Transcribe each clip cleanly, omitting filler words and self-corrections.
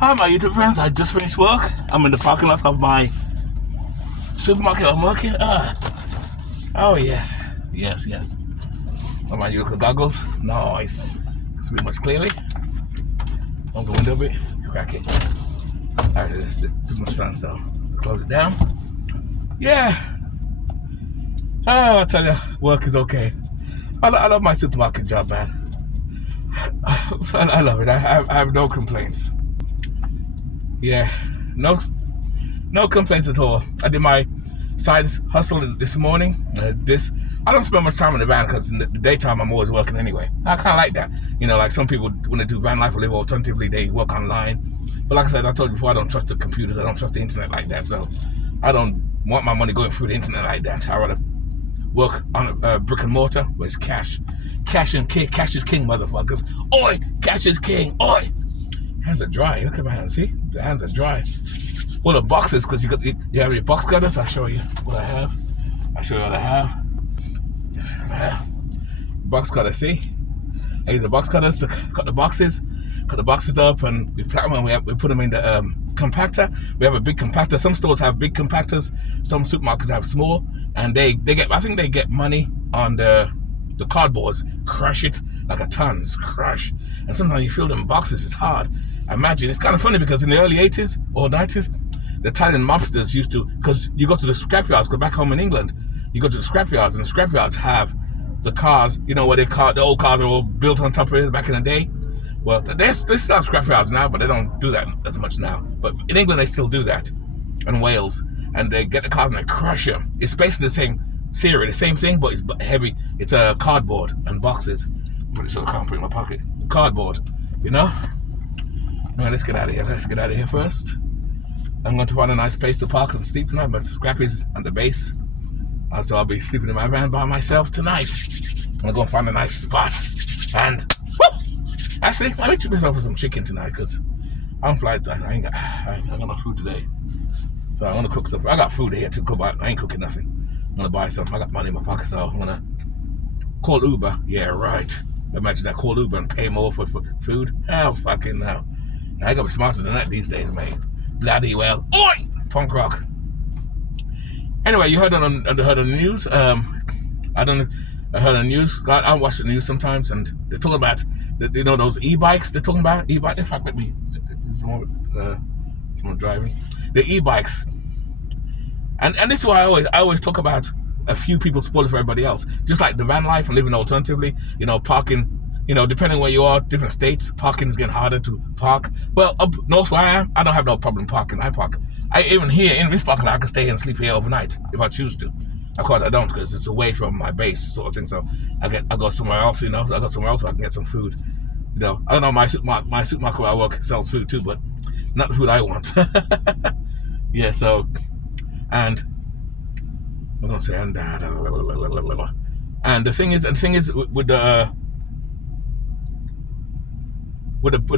Hi, my YouTube friends. I just finished work. I'm in the parking lot of my supermarket I'm working. Oh, yes. Yes. Oh, my new goggles. Nice. Can see much clearly. On the window a bit. Crack it. It's too much sun, so close it down. Yeah. Oh, I tell you, work is okay. I love my supermarket job, man. I love it. I have no complaints. Yeah, no complaints at all. I did my side hustle this morning. I don't spend much time in the van because in the daytime I'm always working anyway. I kind of like that. You know, like some people when they do van life or live alternatively, they work online. But like I said, I told you before, I don't trust the computers. I don't trust the internet like that. So I don't want my money going through the internet like that. I rather work on brick and mortar where it's cash. Cash is king, motherfuckers. Oi, cash is king. Oi. Hands are dry. Look at my hands. See, the hands are dry. Well, the boxes, because you have your box cutters. I'll show you what I have. Box cutter. See, I use the box cutters to cut the boxes up, and we put them in the compactor. We have a big compactor. Some stores have big compactors. Some supermarkets have small, and they get money on the cardboards. Crush it like a ton. It's crush. And sometimes you feel them boxes. It's hard. Imagine, it's kind of funny because in the early 80s or 90s, the Italian mobsters used to, because you go to the scrapyards, go back home in England, you go to the scrapyards, and the scrapyards have the cars, you know, where the old cars are all built on top of it back in the day. Well, they still have scrapyards now, but they don't do that as much now. But in England, they still do that, and Wales, and they get the cars and they crush them. It's basically the same theory, the same thing, but it's heavy. It's cardboard and boxes. So I can't put it in my pocket. Cardboard, you know? Anyway, let's get out of here. First. I'm going to find a nice place to park and sleep tonight, but Scrappy's at the base. So I'll be sleeping in my van by myself tonight. I'm going to go and find a nice spot. And, actually, I may treat myself for some chicken tonight, because I'm flight. I ain't got no food today. So I'm going to cook some. I got food here to cook, but I ain't cooking nothing. I'm going to buy some. I got money in my pocket, so I'm going to call Uber. Yeah, right. Imagine that, call Uber and pay more for food. Hell fucking no. I gotta be smarter than that these days, mate. Bloody well. Oi! Punk rock. Anyway, you heard on the news. I heard on the news. God, I watch the news sometimes, and they're talking about those e-bikes. They're talking about e-bike. In fact, maybe someone driving the e-bikes. And this is why I always talk about a few people spoiling for everybody else. Just like the van life and living alternatively. You know, parking. You know, depending where you are, different states, parking is getting harder to park. Well, up north where I am, I don't have no problem parking. I park. Even here in this parking lot, I can stay here and sleep here overnight if I choose to. Of course, I don't, because it's away from my base, sort of thing. So I go somewhere else. You know, I go somewhere else where I can get some food. You know, I don't know, my supermarket where I work sells food too, but not the food I want. Yeah. So, and I'm gonna say and the thing is with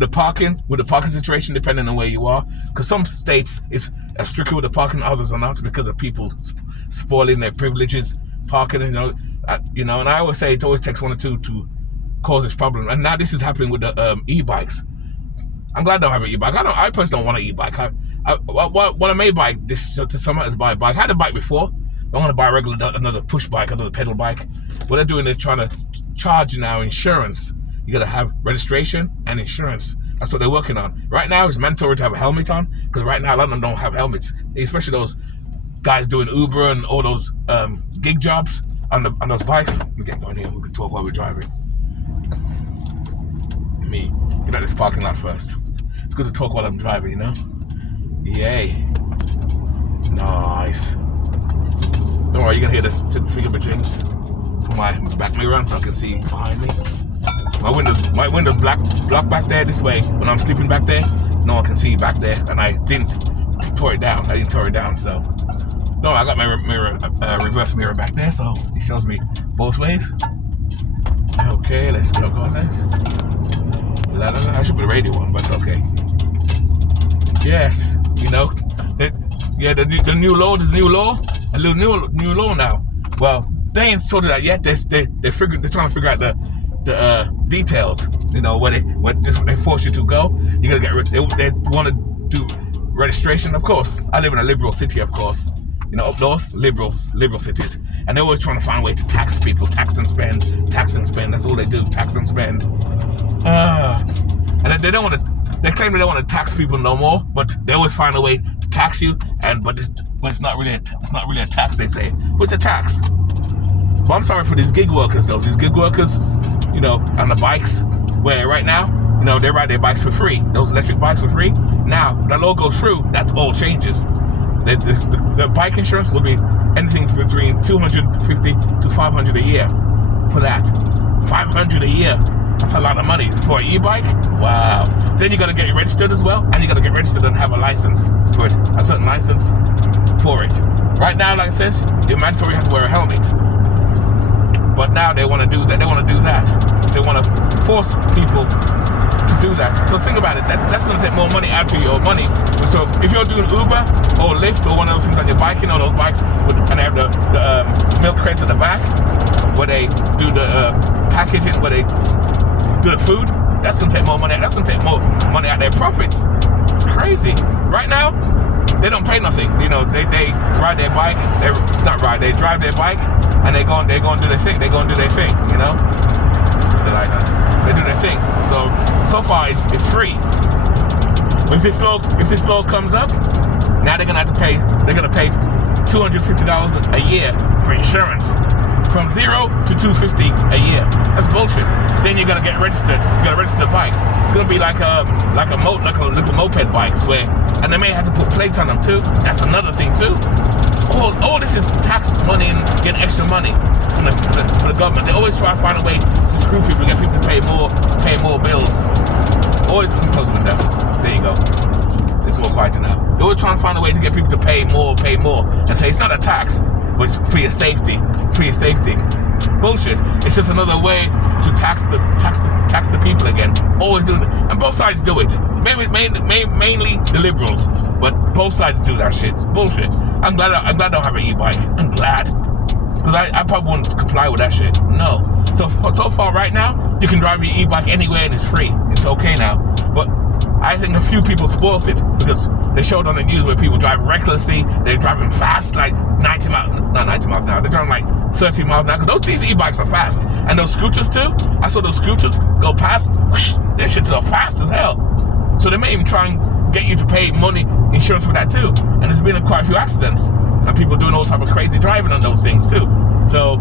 the parking situation, depending on where you are, because some states is stricter with the parking, others are not, because of people spoiling their privileges parking. You know, and I always say it always takes one or two to cause this problem. And now this is happening with the e-bikes. I'm glad I don't have an e-bike. I personally don't want an e-bike. What I may buy this to summer is buy a bike. I had a bike before. I want to buy another push bike, another pedal bike. What they're doing is trying to charge now insurance. You gotta have registration and insurance. That's what they're working on. Right now, it's mandatory to have a helmet on, because right now a lot of them don't have helmets. Especially those guys doing Uber and all those gig jobs on those bikes. Let me get going here. We can talk while we're driving. Let me get out this parking lot first. It's good to talk while I'm driving, you know? Yay. Nice. Don't worry, you're gonna hear the finger drinks. Put my back mirror on so I can see behind me. My window's blocked back there this way. When I'm sleeping back there, no one can see back there, and I didn't tear it down. So no, I got my reverse mirror back there, so it shows me both ways. Okay, let's go on this. I should put the radio on, but it's okay. Yes, you know, the new law. There's a new law, new law now. Well, they ain't sorted out yet. They're trying to figure out the details, you know, where they force you to go. You gotta get they want to do registration, of course. I live in a liberal city, of course. You know, up north, liberal cities, and they're always trying to find a way to tax people, tax and spend. That's all they do, tax and spend. And they don't want to. They claim they don't want to tax people no more, but they always find a way to tax you. But it's not really a tax. They say, well, it's a tax. But I'm sorry for these gig workers, though. These gig workers, you know, on the bikes, where right now, you know, they ride their bikes for free. Those electric bikes for free. Now the law goes through. That all changes. The bike insurance will be anything between $250 to $500 a year for that. $500 a year. That's a lot of money for an e-bike. Wow. Then you got to get it registered as well, and you got to get registered and have a license for it, a certain license for it. Right now, like I said, you're mandatory, you have to wear a helmet. But now they want to do that. They want to force people to do that. So think about it. That's going to take more money out of your money. So if you're doing Uber or Lyft or one of those things on your bike, you know, those bikes, and they have the milk crates at the back, where they do the packaging, where they do the food, that's going to take more money. That's going to take more money out of their profits. It's crazy. Right now, they don't pay nothing. You know, they ride their bike. They drive their bike, and they go and do their thing. You know, they do their thing. So far it's free. If this law comes up, now they're gonna have to pay. They're gonna pay $250 a year for insurance, from $0 to $250 a year. That's bullshit. Then you gotta get registered. You gotta register the bikes. It's gonna be like a little moped bikes and they may have to put plates on them too. That's another thing too. So all this is tax money and getting extra money for the government. They always try to find a way to screw people, get people to pay more bills. Always close with them. There you go. It's all quieter now. They always try to find a way to get people to pay more, and say it's not a tax, but it's for your safety. Bullshit. It's just another way to tax the people again. Always doing it, and both sides do it. Mainly the liberals, but both sides do that shit. It's bullshit. I'm glad I don't have an e-bike. I'm glad, because I probably wouldn't comply with that shit. No. So far right now, you can drive your e-bike anywhere and it's free. It's okay now. But I think a few people spoiled it, because they showed on the news where people drive recklessly. They're driving fast, like 90 miles, not 90 miles an hour. They're driving like 30 miles an hour. Because these e-bikes are fast. And those scooters too. I saw those scooters go past. Whoosh, their shit's so fast as hell. So they may even try and get you to pay money, insurance for that too. And there's been quite a few accidents. And people doing all type of crazy driving on those things too. So,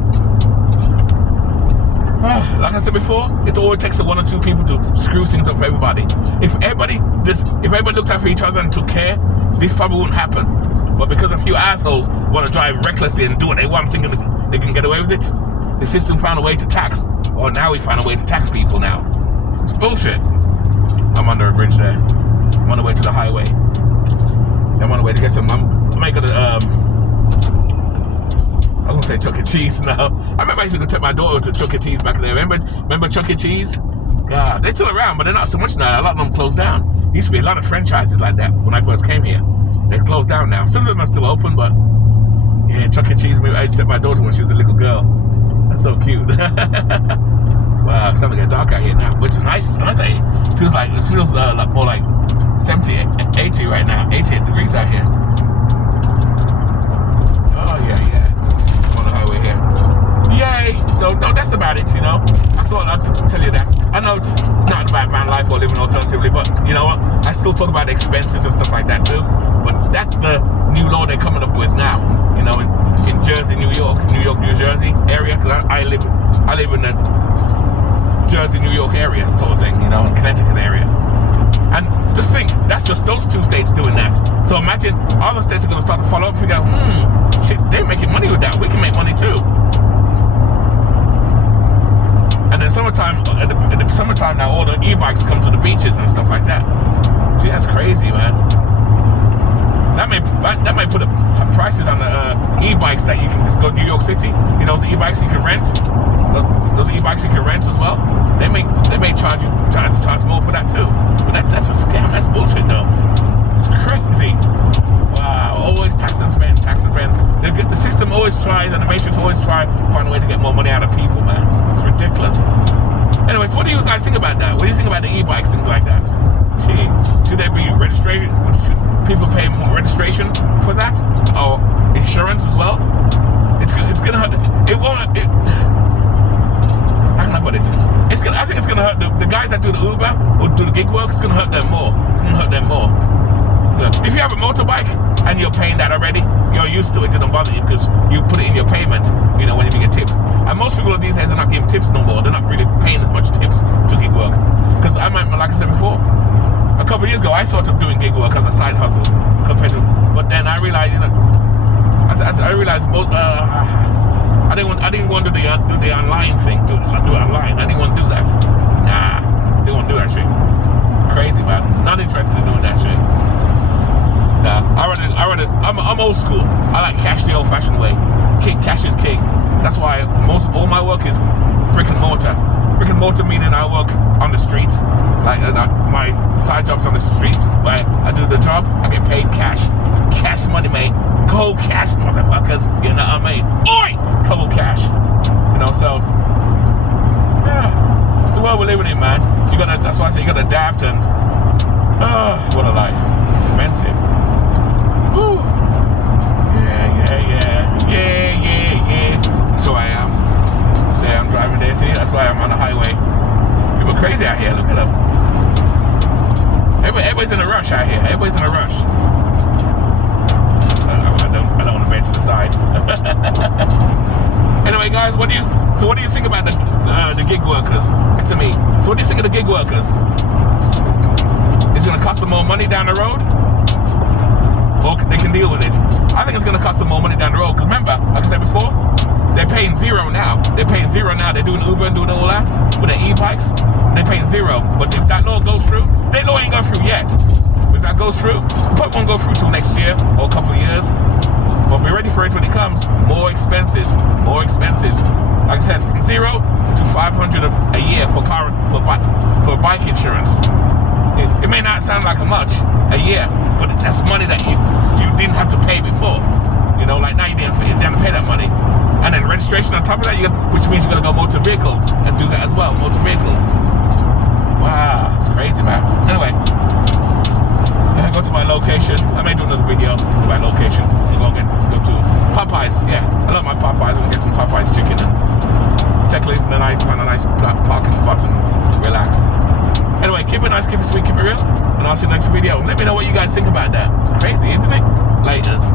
like I said before, it always takes one or two people to screw things up for everybody. If everybody looked out for each other and took care, this probably wouldn't happen. But because a few assholes want to drive recklessly and do what they want, thinking they can get away with it, the system found a way to tax. Or now we found a way to tax people now. It's bullshit. I'm under a bridge there. I'm on the way to the highway. I'm on the way to get some. I might go to I was gonna say Chuck E. Cheese now. I remember I used to go take my daughter to Chuck E. Cheese back in there. Remember Chuck E. Cheese? God, they're still around, but they're not so much now. A lot of them closed down. There used to be a lot of franchises like that when I first came here. They're closed down now. Some of them are still open, but yeah, Chuck E. Cheese. I used to take my daughter when she was a little girl. That's so cute. Wow, it's starting to get dark out here now, which is nice. It's nice. It feels like more like 70, 80 right now. 88 degrees out here. Oh yeah. Yay! So no, that's about it. You know, I thought I'd tell you that. I know it's not about van life or living alternatively, but you know what? I still talk about expenses and stuff like that too. But that's the new law they're coming up with now. You know, in Jersey, New York, New Jersey area, because I live in the Jersey, New York area sort of thing. You know, in Connecticut area. And just think, that's just those two states doing that. So imagine other states are going to start to follow up and figure out, shit, they're making money with that. We can make money too. And in the summertime now, all the e-bikes come to the beaches and stuff like that. Gee, that's crazy, man. That may put prices on the e-bikes that you can just go to New York City. You know, those e-bikes you can rent. Those e-bikes you can rent as well. They may charge more for that too. But that's a scam. That's bullshit though. It's crazy. Wow. Always tax and spend. The system always tries, and the Matrix always try to find a way to get more money out of people, man. It's ridiculous. Anyway, so what do you guys think about that? What do you think about the e-bikes, things like that? Should they be registered? Should people pay more registration for that, or insurance as well? It's gonna hurt. It won't. How can I put it? I think it's gonna hurt the guys that do the Uber or do the gig work. It's gonna hurt them more. It's gonna hurt them more. Look, if you have a motorbike and you're paying that already, you're used to it. It don't bother you because you put it in your payment. You know, when you get tips. And most people these days are not giving tips no more. They're not really paying as much tips to gig work. Because I might, like I said before, a couple of years ago, I started doing gig work as a side hustle compared to. But then I realized, you know, I realized I didn't want to do the online thing. Do it online. I didn't want to do that. Nah, I didn't want to do that shit. It's crazy, man. Not interested in doing that shit. Nah, I'm old school. I like cash the old-fashioned way. Cash is king. That's why all my work is brick and mortar. Brick and mortar meaning I work on the streets. Like my side job's on the streets. Where I do the job, I get paid cash. Cash money, mate. Cold cash, motherfuckers. You know what I mean? Oi! Cold cash. You know, so yeah. It's the world we're living in, man. That's why I say you gotta adapt and what a life. Expensive. Woo. Yeah. That's who I am. Yeah, I'm driving there. See, that's why I'm on the highway. People are crazy out here. Look at them. Everybody's in a rush out here. Everybody's in a rush. I don't want to bend to the side. Anyway, guys, what do you think about the gig workers? To me, so what do you think of the gig workers? Is it going to cost them more money down the road? Or they can deal with it? I think it's going to cost them more money down the road. Because remember, like I said before, they're paying zero now. They're doing Uber and doing all that with their e-bikes. They're paying zero. But if that law goes through, that law ain't going through yet. If that goes through, it probably won't go through till next year or a couple of years. But be ready for it when it comes. More expenses. Like I said, from 0 to $500 a year for bike insurance. It may not sound like much a year, but that's money that you didn't have to pay before. You know, like now you didn't have to pay that money. And then registration on top of that, which means you're going to go motor vehicles and do that as well. Motor vehicles. Wow, it's crazy, man. Anyway, I go to my location. I may do another video to my location. I'm going to go to Popeyes. Yeah, I love my Popeyes. I'm going to get some Popeyes chicken and settle in for the night, find a nice parking spot and relax. Anyway, keep it nice, keep it sweet, keep it real. And I'll see you next video. Let me know what you guys think about that. It's crazy, isn't it? Laters.